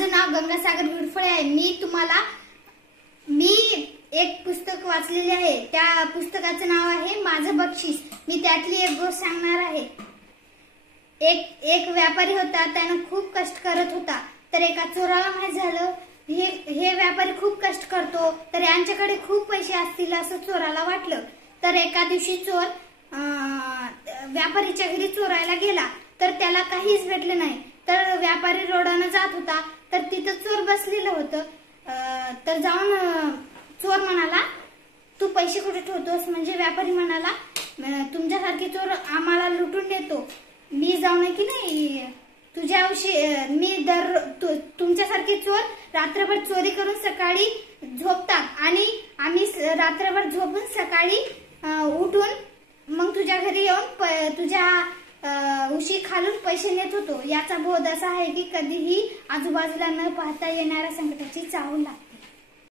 माझं नाव गंगासागर गुडफळे आहे। मी एक पुस्तक वाचलेले आहे। त्या पुस्तकाचं नाव आहे माझं बक्षीस। मी त्यातली एक गोष्ट सांगणार आहे। एक व्यापारी होता, त्याने खूप कष्ट करत होता। तर एका चोराला माहित झालं हे व्यापारी खूप कष्ट करतो, तर यांच्याकडे खूप पैसे असतील असं चोराला वाटलं। तर एका दिवशी चोर व्यापारीच्या घरी चोरायला गेला, तर त्याला काहीच भेटलं नाही। तर व्यापारी रोडाने जात होता, तर तिथं चोर बसलेलं होतं। तर जाऊन चोर म्हणाला, तू पैसे कुठे ठेवतोस? म्हणजे व्यापारी म्हणाला, तुमच्यासारखे चोर आम्हाला लुटून देतो, मी जाऊ नये की नाही तुमच्यासारखे चोर रात्रभर चोरी करून सकाळी झोपतात आणि आम्ही रात्रभर झोपून सकाळी उठून मग तुझ्या घरी येऊन तुझ्या उशी खालून पैसे नेत होतो। याचा बोध असा आहे की कधीही आजूबाजूला न पाहता येणाऱ्या संकटाची चाहूल लागते।